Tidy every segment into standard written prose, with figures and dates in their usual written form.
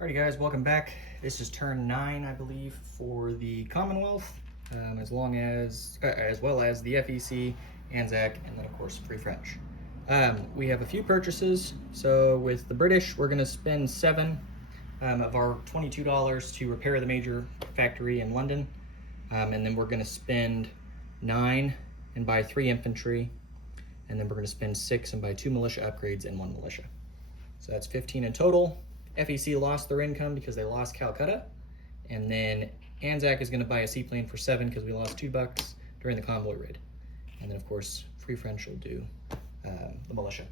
Alrighty guys, welcome back. This is turn 9, I believe, for the Commonwealth, as well as the FEC, ANZAC, and then of course Free French. We have a few purchases. So with the British, we're going to spend 7 of our $22 to repair the major factory in London, and then we're going to spend 9 and buy 3 infantry, and then we're going to spend 6 and buy 2 militia upgrades and 1 militia. So that's 15 in total. FEC lost their income because they lost Calcutta, and then ANZAC is going to buy a seaplane for 7 because we lost $2 during the convoy raid, and then of course Free French will do the militia.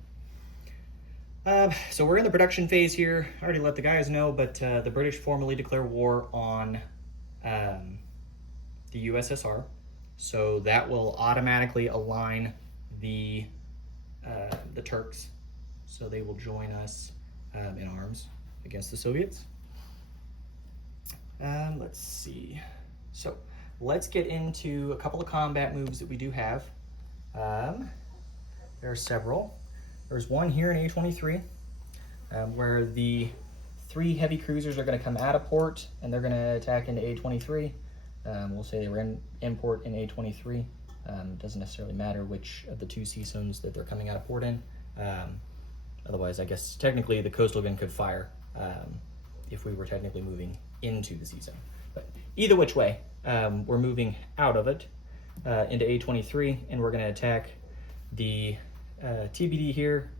So we're in the production phase here. I already let the guys know, but the British formally declare war on the USSR, so that will automatically align the Turks, so they will join us in arms against the Soviets. Let's see. So let's get into a couple of combat moves that we do have. There are several. There's one here in A23 where the 3 heavy cruisers are going to come out of port and they're going to attack into A23. We'll say they were in port in A23. It doesn't necessarily matter which of the 2 sea zones that they're coming out of port in. Otherwise, I guess technically the coastal gun could fire if we were technically moving into the sea zone. But either which way, we're moving out of it into A23, and we're going to attack the TBD here,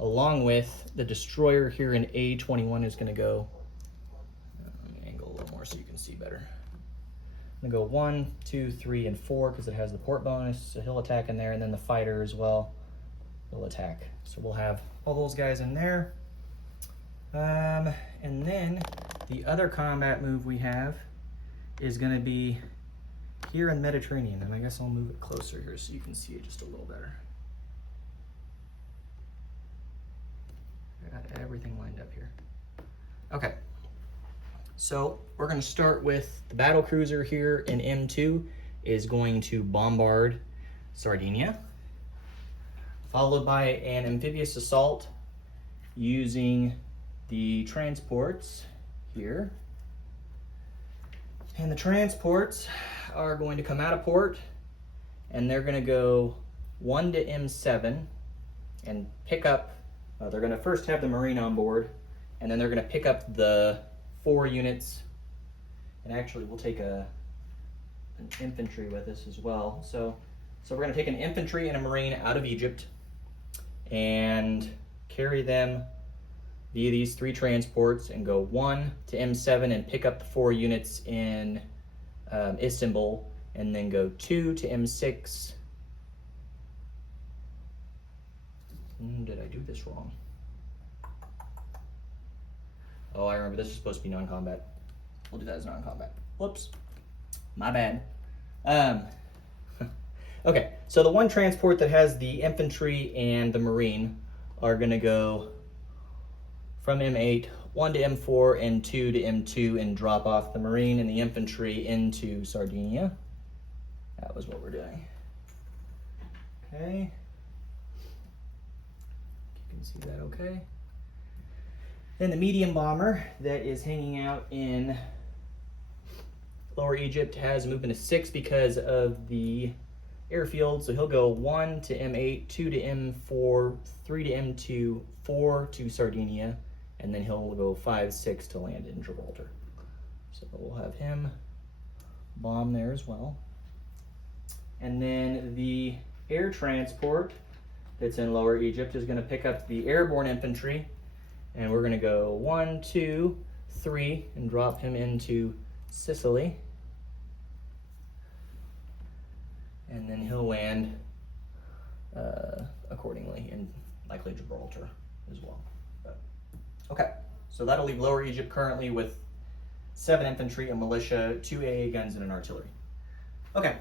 along with the destroyer here in A21 is going to go, let me angle a little more so you can see better. I'm going to go 1, 2, 3, and 4 because it has the port bonus, so he'll attack in there, and then the fighter as well will attack. So we'll have all those guys in there. And then the other combat move we have is going to be here in Mediterranean, and I guess I'll move it closer here so you can see it just a little better. I got everything lined up here. Okay, so we're going to start with the battle cruiser here in M2 is going to bombard Sardinia, followed by an amphibious assault using the transports here. And the transports are going to come out of port, and they're going to go 1 to M7 and pick up, they're going to first have the Marine on board, and then they're going to pick up the 4 units, and actually we'll take an infantry with us as well. So we're going to take an infantry and a Marine out of Egypt and carry them via these 3 transports and go 1 to M7 and pick up the 4 units in Istanbul, and then go 2 to M6. Did I do this wrong? Oh, I remember this is supposed to be non-combat. We'll do that as non-combat. Whoops, my bad. Okay, so the 1 transport that has the infantry and the Marine are gonna go from M8, 1 to M4, and 2 to M2, and drop off the Marine and the infantry into Sardinia. That was what we're doing. Okay. You can see that okay. Then the medium bomber that is hanging out in Lower Egypt has a movement of 6 because of the airfield, so he'll go 1 to M8, 2 to M4, 3 to M2, 4 to Sardinia, and then he'll go 5, 6 to land in Gibraltar. So we'll have him bomb there as well. And then the air transport that's in Lower Egypt is going to pick up the airborne infantry, and we're going to go 1, 2, 3, and drop him into Sicily. And then he'll land accordingly in likely Gibraltar as well. Okay, so that'll leave Lower Egypt currently with 7 infantry, a militia, 2 AA guns, and an artillery. Okay,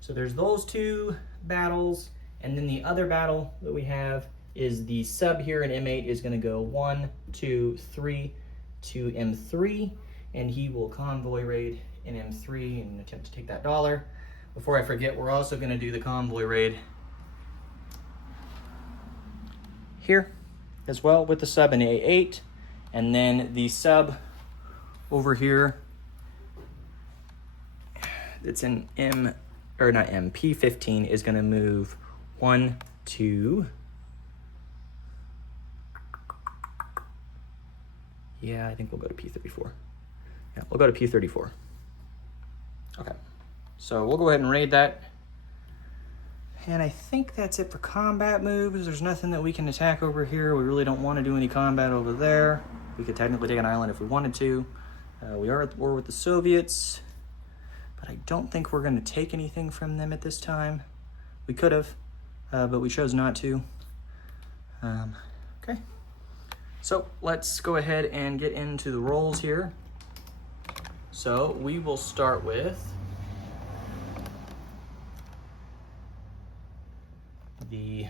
so there's those 2 battles, and then the other battle that we have is the sub here in M8 is going to go 1, 2, 3 to M3, and he will convoy raid in M3 and attempt to take that dollar. Before I forget, we're also going to do the convoy raid here as well with the sub in A8, And then the sub over here, it's an P15 is gonna move 1, 2. Yeah, I think we'll go to P34. Yeah, we'll go to P34. Okay, so we'll go ahead and raid that. And I think that's it for combat moves. There's nothing that we can attack over here. We really don't want to do any combat over there. We could technically take an island if we wanted to. We are at war with the Soviets, but I don't think we're going to take anything from them at this time. We could have, but we chose not to. Okay. So let's go ahead and get into the rolls here. So we will start with the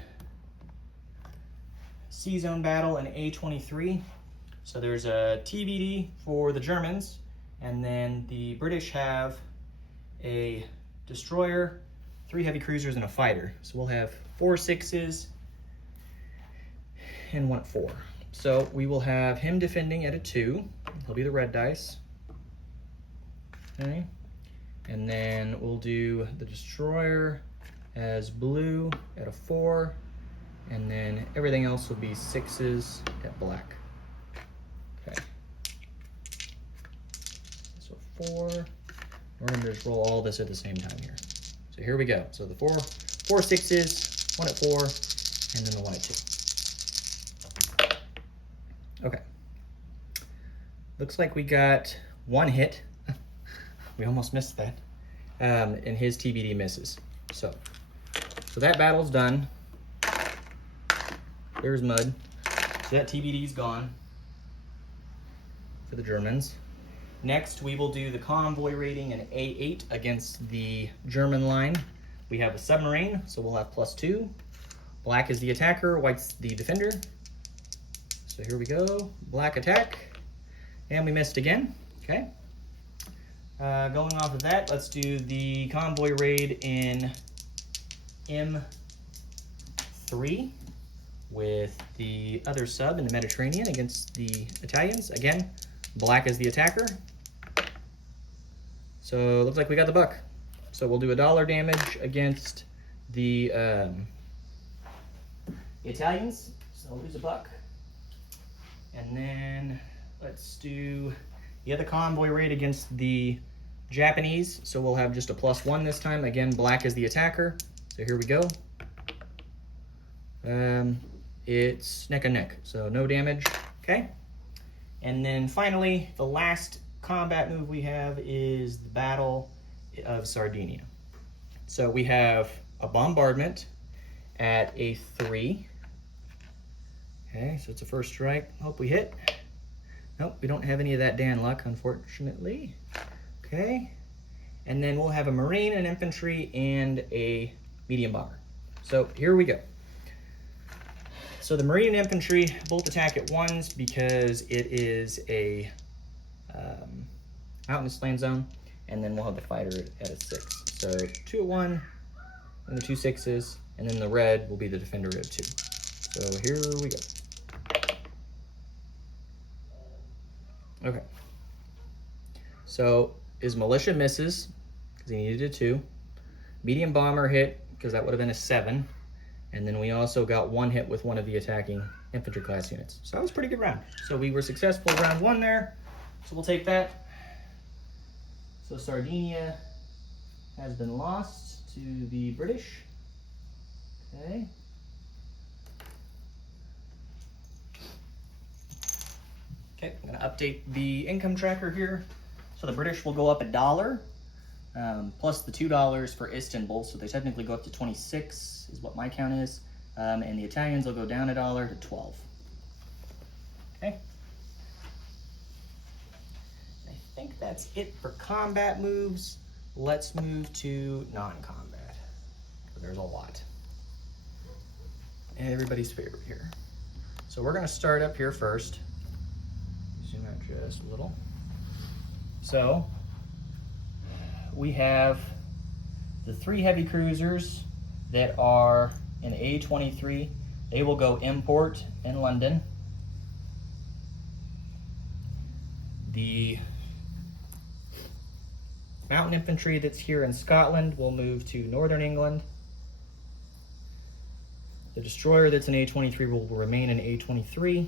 Sea Zone battle in A23. So there's a TBD for the Germans, and then the British have a destroyer, 3 heavy cruisers, and a fighter. So we'll have 4 6s and 1 4. So we will have him defending at a 2. He'll be the red dice. Okay. And then we'll do the destroyer as blue at a 4. And then everything else will be 6s at black. Okay. So 4. We're going to just roll all this at the same time here. So here we go. So the 4 6s, 1 at 4, and then the 1 at 2. Okay. Looks like we got 1 hit. We almost missed that. And his TBD misses. So that battle's done. There's mud. So that TBD's gone for the Germans. Next, we will do the convoy rating in A8 against the German line. We have a submarine, so we'll have +2. Black is the attacker, white's the defender. So here we go, black attack, and we missed again, okay. Going off of that, let's do the convoy raid in M3 with the other sub in the Mediterranean against the Italians. Again, black is the attacker. So it looks like we got the buck. So we'll do $1 damage against the Italians, so we'll lose a buck. And then let's do the other convoy raid against the Japanese. So we'll have just a +1 this time. Again, black is the attacker. So here we go. It's neck and neck, so no damage, okay? And then finally, the last combat move we have is the Battle of Sardinia. So we have a bombardment at a 3. Okay, so it's a first strike. Hope we hit. Nope, we don't have any of that Dan luck, unfortunately. Okay, and then we'll have a Marine, an Infantry, and a medium bomber. So here we go. So the Marine and Infantry both attack at 1s because it is a mountainous land zone, and then we'll have the fighter at a 6. So 2 at 1, and the 2 6s, and then the red will be the defender at 2. So here we go. Okay. So his militia misses because he needed a 2. Medium bomber hit because that would have been a 7. And then we also got 1 hit with one of the attacking infantry class units. So that was a pretty good round. So we were successful round 1 there. So we'll take that. So Sardinia has been lost to the British. Okay. Okay, I'm going to update the income tracker here. So the British will go up $1, plus the $2 for Istanbul. So they technically go up to 26 is what my count is. And the Italians will go down $1 to 12. Okay. I think that's it for combat moves. Let's move to non-combat. There's a lot. And everybody's favorite here. So we're going to start up here first. Zoom out just a little. So we have the 3 heavy cruisers that are in A23. They will go import in London. The mountain infantry that's here in Scotland will move to northern England. The destroyer that's in A23 will remain in A23.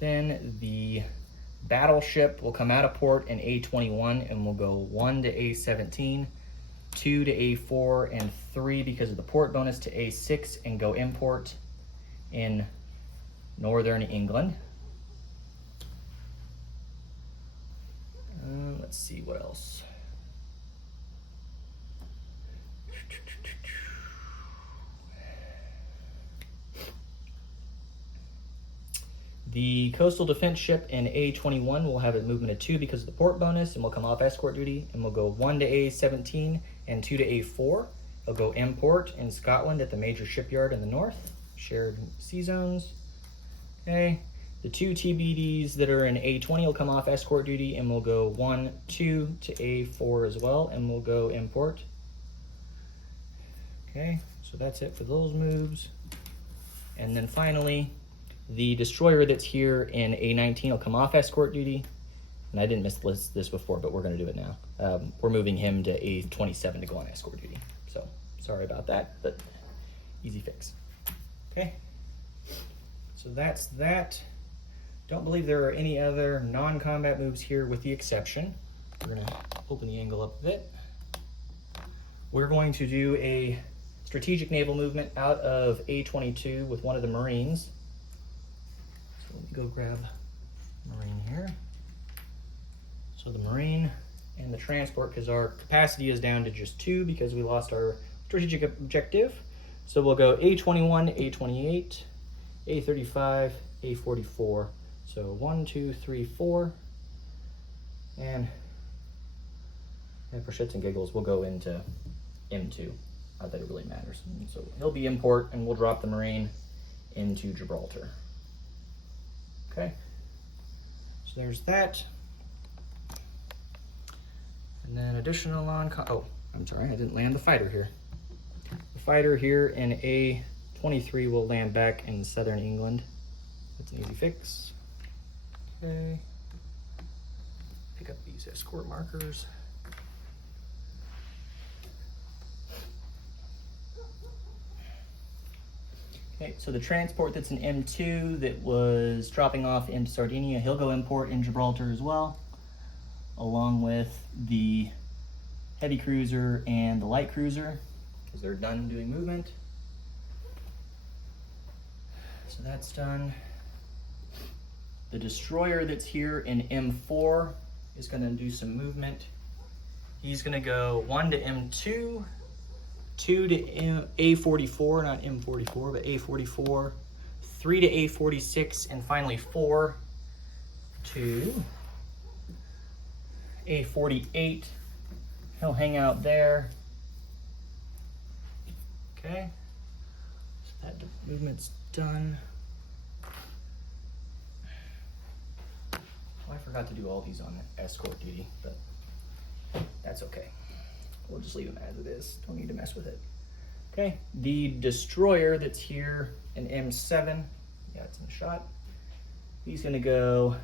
Then the battleship will come out of port in A21 and will go 1 to A17, 2 to A4, and 3 because of the port bonus to A6 and go import in northern England. Let's see what else. The coastal defense ship in A21 will have a movement of 2 because of the port bonus and will come off escort duty and will go 1 to A17 and 2 to A4. They'll go import in Scotland at the major shipyard in the north, shared sea zones. Okay. The 2 TBDs that are in A20 will come off escort duty and will go 1, 2 to A4 as well, and we'll go import. Okay, so that's it for those moves. And then finally, the destroyer that's here in A19 will come off escort duty. And I didn't list this before, but we're going to do it now. We're moving him to A27 to go on escort duty. So sorry about that, but easy fix. Okay, so that's that. Don't believe there are any other non-combat moves here with the exception. We're going to open the angle up a bit. We're going to do a strategic naval movement out of A22 with one of the Marines. So let me go grab Marine here. So the Marine and the transport, because our capacity is down to just 2 because we lost our strategic objective. So we'll go A21, A28, A35, A44. So 1, 2, 3, 4. And for shits and giggles, we'll go into M2. Not that it really matters. So he'll be import and we'll drop the Marine into Gibraltar. Okay. So there's that. And then additional oh, I'm sorry, I didn't land the fighter here. The fighter here in A23 will land back in southern England. That's an easy fix. Okay. Pick up these escort markers. Okay, so the transport that's in M2 that was dropping off into Sardinia, he'll go import in Gibraltar as well, along with the heavy cruiser and the light cruiser, because they're done doing movement. So that's done. The destroyer that's here in M4 is going to do some movement. He's going to go 1 to M2, 2 to A44, not M44, but A44, 3 to A46, and finally 4 to A48. He'll hang out there. Okay, so that movement's done. Oh, I forgot to do all these on escort duty, but that's okay. We'll just leave them as it is. Don't need to mess with it. Okay, the destroyer that's here in M7, yeah, it's in the shot. He's gonna go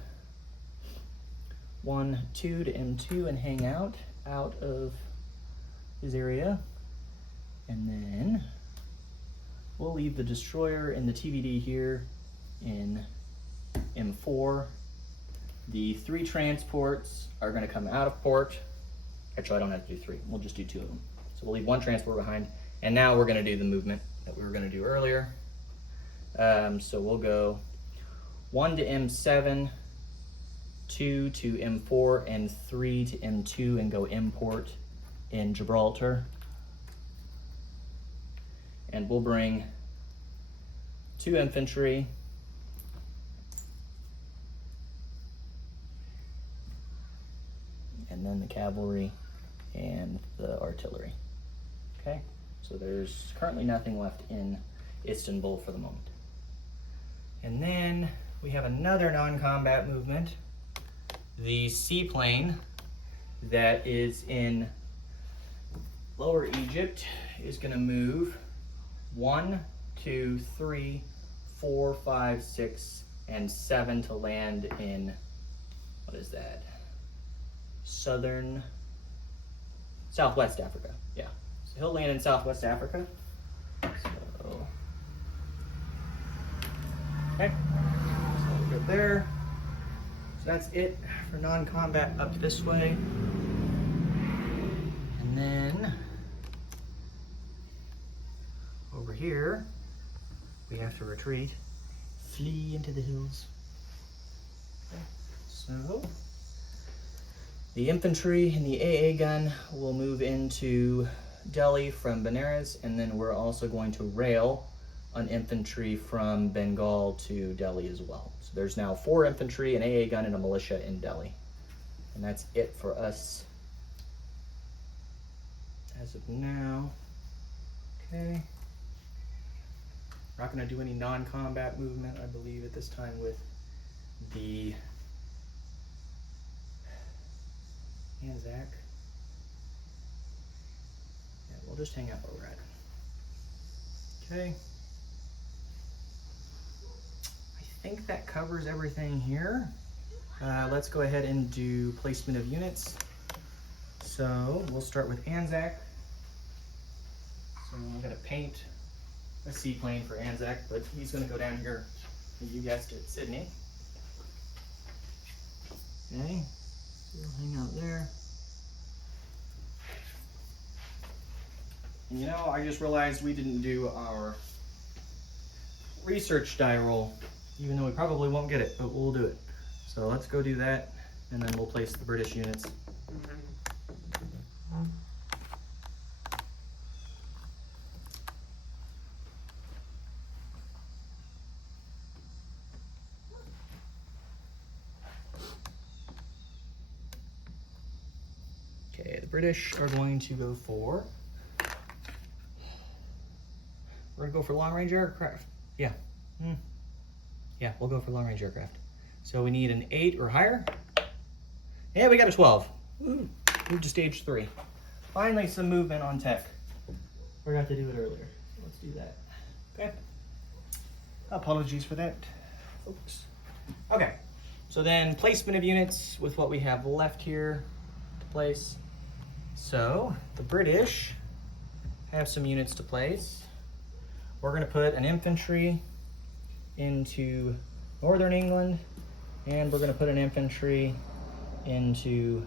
1, 2 to M2 and hang out of his area. And then we'll leave the destroyer and the TVD here in M4. The 3 transports are going to come out of port. Actually, I don't have to do 3. We'll just do 2 of them. So we'll leave 1 transport behind. And now we're going to do the movement that we were going to do earlier. So we'll go 1 to M7, 2 to M4, and 3 to M2 and go import in Gibraltar. And we'll bring 2 infantry, and then the cavalry and the artillery. Okay, so there's currently nothing left in Istanbul for the moment. And then we have another non-combat movement. The seaplane that is in Lower Egypt is going to move 1, 2, 3, 4, 5, 6, and 7 to land in, what is that? Southwest Africa, yeah. So he'll land in Southwest Africa. So, okay, so we're good there. So that's it for non-combat up this way. And then over here, we have to retreat, flee into the hills. Okay. So the infantry and the AA gun will move into Delhi from Benares, and then we're also going to rail an infantry from Bengal to Delhi as well. So there's now 4 infantry, an AA gun, and a militia in Delhi. And that's it for us as of now. Okay. We're not going to do any non-combat movement, I believe, at this time with the ANZAC. Yeah, we'll just hang out where we're at. Okay. I think that covers everything here. Let's go ahead and do placement of units. So we'll start with ANZAC. So I'm going to paint a seaplane for ANZAC, but he's going to go down here, you guessed it, Sydney. Okay, so we'll hang out there. And you know, I just realized we didn't do our research die roll, even though we probably won't get it, but we'll do it. So let's go do that, and then we'll place the British units. Okay, the British are going to go for, we're gonna go for long-range aircraft. Yeah, yeah, we'll go for long-range aircraft. So we need an 8 or higher. Yeah, we got a 12. Move to stage 3. Finally, some movement on tech. Forgot to do it earlier, so let's do that. Okay. Apologies for that, folks. Okay, so then placement of units with what we have left here to place. So the British have some units to place. We're going to put an infantry into northern England, and we're going to put an infantry into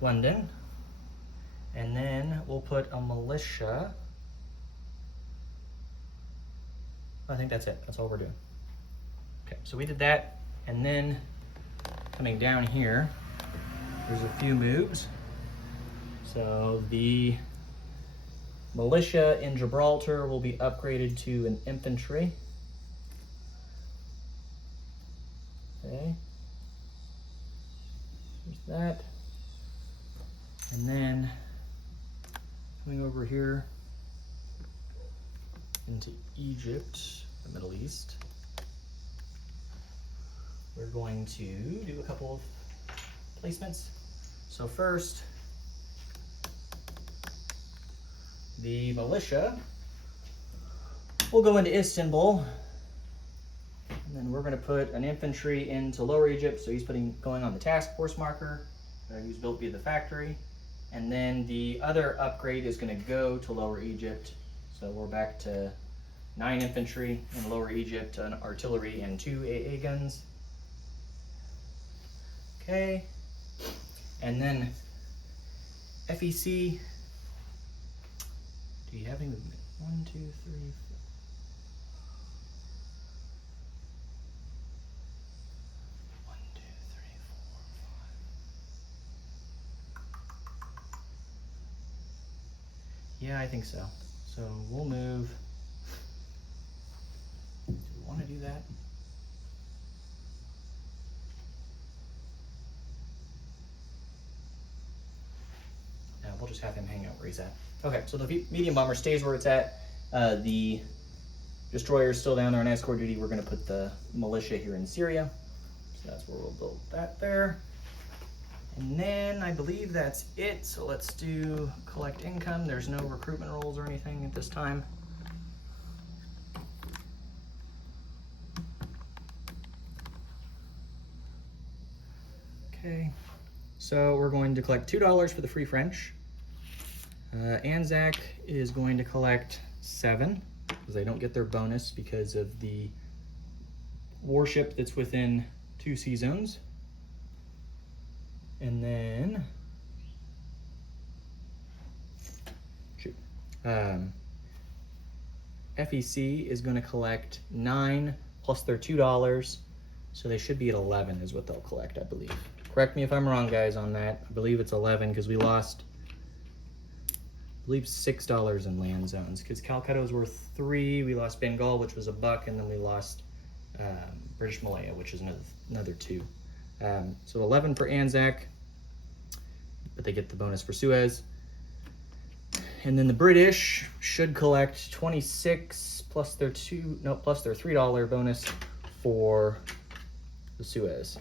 London, and then we'll put a militia. I think that's it. That's all we're doing. Okay, so we did that, and then coming down here, there's a few moves. So the militia in Gibraltar will be upgraded to an infantry. Okay. There's that. And then coming over here into Egypt, the Middle East, we're going to do a couple of placements. So first, the militia will go into Istanbul, and then we're going to put an infantry into Lower Egypt, so he's going on the task force marker. He was built via the factory. And then the other upgrade is going to go to Lower Egypt, so we're back to 9 infantry in Lower Egypt, an artillery, and 2 AA guns. Okay, and then FEC. Do you have any movement? 1, 2, 3, 4. 1, 2, 3, 4, 5. Yeah, I think so. So we'll move. Do we want to do that? No, we'll just have him hang out where he's at. Okay, so the medium bomber stays where it's at. The destroyer is still down there on escort duty. We're going to put the militia here in Syria. So that's where we'll build that there. And then I believe that's it. So let's do collect income. There's no recruitment rolls or anything at this time. Okay, so we're going to collect $2 for the Free French. ANZAC is going to collect 7 because they don't get their bonus because of the warship that's within 2 sea zones. And then FEC is going to collect 9 plus their $2, so they should be at 11 is what they'll collect, I believe. Correct me if I'm wrong, guys, on that. I believe it's 11 because we lost, I believe, $6 in land zones because Calcutta was worth 3. We lost Bengal, which was $1, and then we lost British Malaya, which is another 2. So 11 for ANZAC, but they get the bonus for Suez. And then the British should collect 26 plus their plus their $3 bonus for the Suez.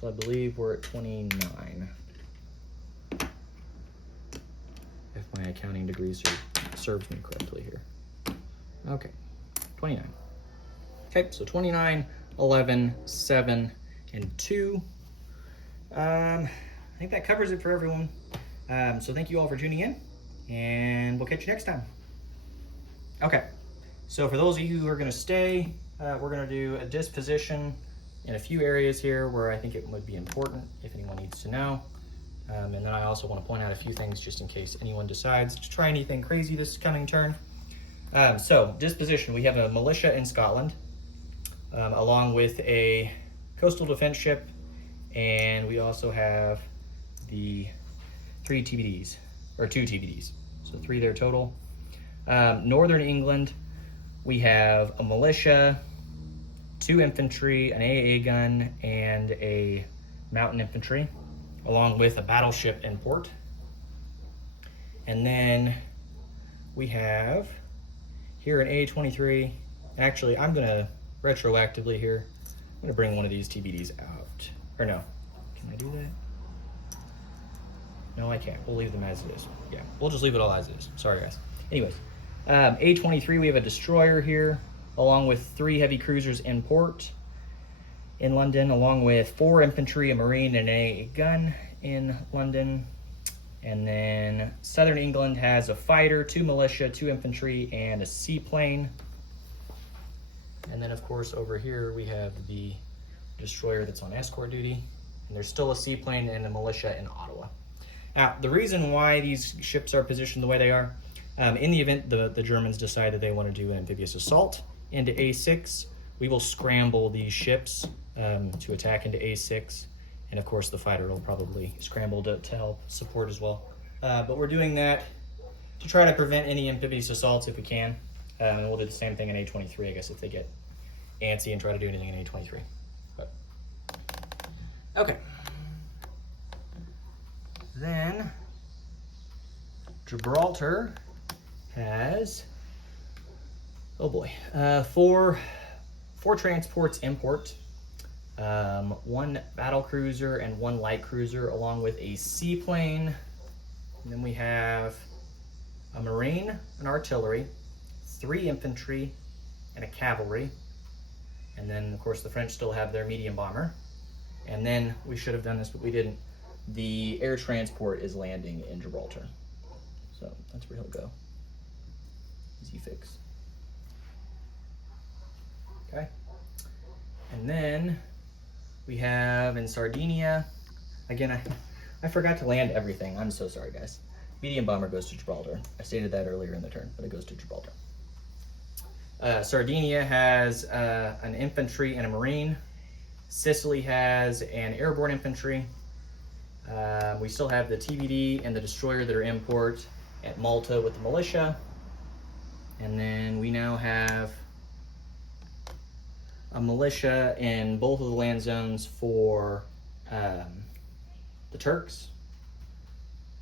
So I believe we're at 29. If my accounting degree serves me correctly here. Okay, 29. Okay, so 29, 11, 7, and 2. I think that covers it for everyone. So thank you all for tuning in, and we'll catch you next time. Okay, so for those of you who are going to stay, we're going to do a disposition in a few areas here where I think it would be important if anyone needs to know. And then I also want to point out a few things just in case anyone decides to try anything crazy this coming turn. So disposition, we have a militia in Scotland, along with a coastal defense ship, and we also have the 2 TBDs, so 3 there total. Northern England, we have a militia, 2 infantry, an AA gun, and a mountain infantry, along with a battleship in port. And then we have here an A23. Actually, I'm gonna retroactively here, I'm gonna bring one of these TBDs out. Or no, can I do that? No, I can't. We'll leave them as it is. Yeah, we'll just leave it all as it is. Sorry, guys. Anyways, A23, we have a destroyer here, along with 3 heavy cruisers in port in London, along with 4 infantry, a marine, and a gun in London. And then Southern England has a fighter, 2 militia, 2 infantry, and a seaplane. And then, of course, over here we have the destroyer that's on escort duty. And there's still a seaplane and a militia in Ottawa. Now, the reason why these ships are positioned the way they are, in the event the Germans decide that they want to do an amphibious assault into A6, we will scramble these ships to attack into A6. And of course, the fighter will probably scramble to help support as well. But we're doing that to try to prevent any amphibious assaults if we can. And we'll do the same thing in A23, I guess, if they get antsy and try to do anything in A23. But, okay. Then Gibraltar has, oh boy, 4 transports in port, 1 battle cruiser and 1 light cruiser, along with a seaplane. And then we have a marine, an artillery, 3 infantry, and a cavalry. And then, of course, the French still have their medium bomber. And then we should have done this, but we didn't. The air transport is landing in Gibraltar. So that's where he'll go. Easy fix. Okay. And then we have in Sardinia, again, I forgot to land everything. I'm so sorry, guys. Medium bomber goes to Gibraltar. I stated that earlier in the turn, but it goes to Gibraltar. Sardinia has an infantry and a marine. Sicily has an airborne infantry. We still have the TBD and the destroyer that are in port at Malta with the militia. And then we now have a militia in both of the land zones for the Turks.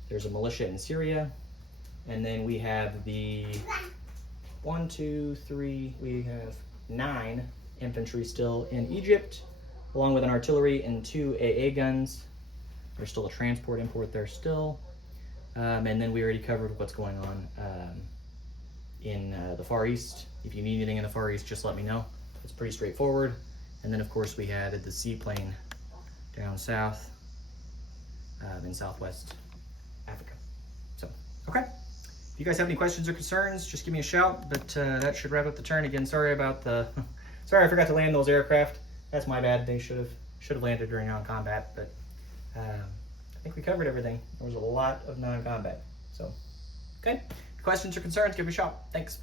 There's a militia in Syria. And then we have the 1, 2, 3, we have 9 infantry still in Egypt, along with an artillery and 2 AA guns. There's still a transport import there still. And then we already covered what's going on in the Far East. If you need anything in the Far East, just let me know. It's pretty straightforward. And then, of course, we added the seaplane down south in Southwest Africa. So, okay. If you guys have any questions or concerns, just give me a shout, but that should wrap up the turn. Again, sorry about the, sorry I forgot to land those aircraft. That's my bad. They should have landed during non-combat, but I think we covered everything. There was a lot of non-combat. So, okay. Questions or concerns, give me a shout. Thanks.